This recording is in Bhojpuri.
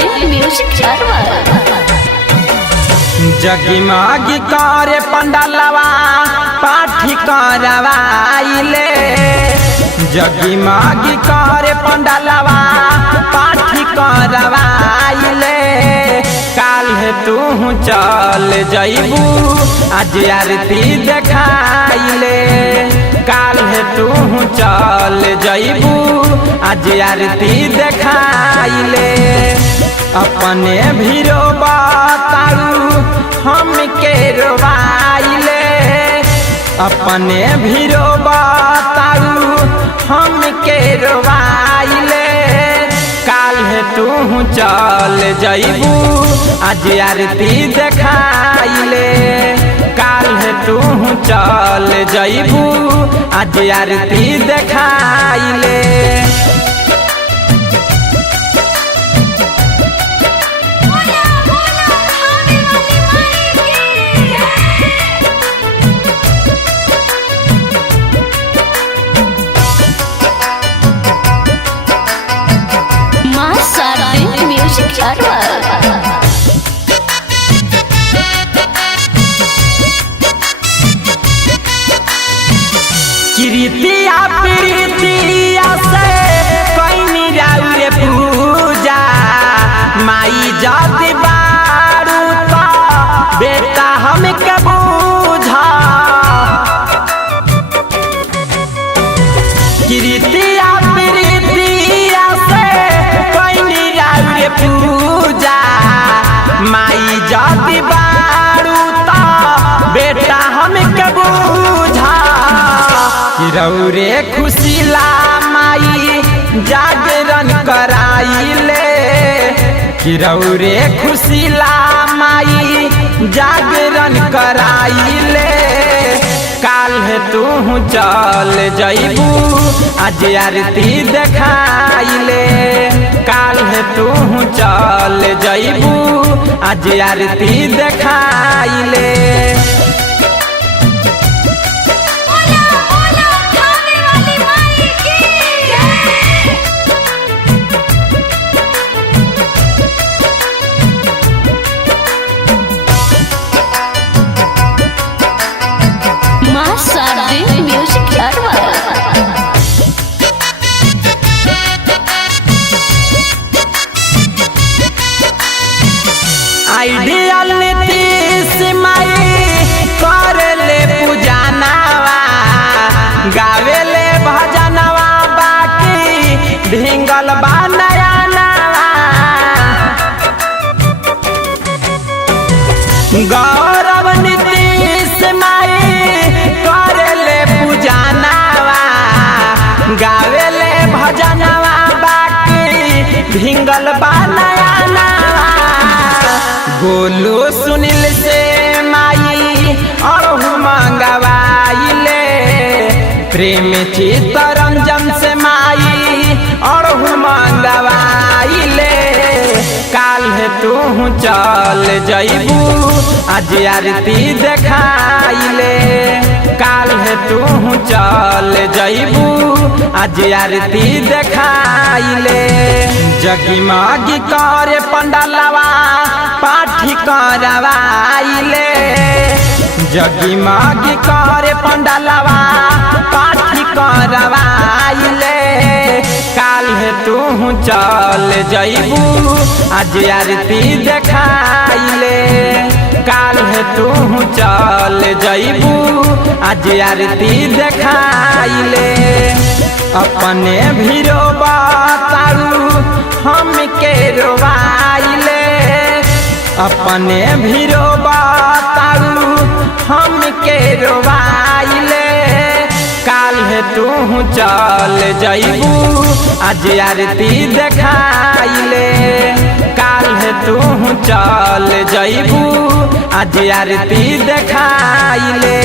म्यूजिक जगमगी करे पंडालवा पाठी करवाइले। जगमगी करे पंडालवा पाठी करवाइले। काल्हे तू चल जइबू आज आरती देखाइले। काल्हे तू चल जइबू आज आरती देखाइले। अपने भीरो बतारू हम के रोवाइले। अपने भीरो बतारू हम के रोवाइले। काल्हे तू चल जइबू आज आरती देखाइले। काल्हे तू चल जइबू आज आरती देखाइले। किरितिया प्रीतिया से कइनी राउरे पूजा। माई जाति बारू तो बेटा हमके बूझा। किरितिया प्रीतिया से कइनी राउरे पूजा। माई जाति बारू तो बेटा हमके बूझा। रौरे खुशीला माई जागरण कराइले। रौरे खुशीला माई जागरण कराइले। काल्हे तू चल जइबू आज आरती देखाइले। काल्हे तू चल जइबू आज आरती देखाइले। आइडियल नीतीश माई करले पूजनवा। गावेले भजनवा बाकी ढिंगल बा नया नवा। गौरव नीतीश माई करले पूजनवा। गावेले भजनवा बाकी ढिंगल बा नया नवा। गोलू सुनील से माई और मंगवाइले। प्रेम चित्तरंजन से माई और मंगवाइले। काल्हे तू चल जइबू आज आरती देखाइले। काल्हे तू चल जइबू आज आरती देखाइले। जगमगी करे पंडालवा पाठी करवाइले। जगमगी करे पंडालवा पाठी करवाइले। काल्हे तू चल जइबू आज आरती देखाइले। काल्हे तू चल जइबू आज आरती देखाइले। अपने भीरो बतारू हम के रोवाइले। अपने भीरो बतारू हम के रोवाइले। काल्हे तू चल जइबू आज आरती देखाइले। काल्हे तू चल जइबू आज आरती देखाइले।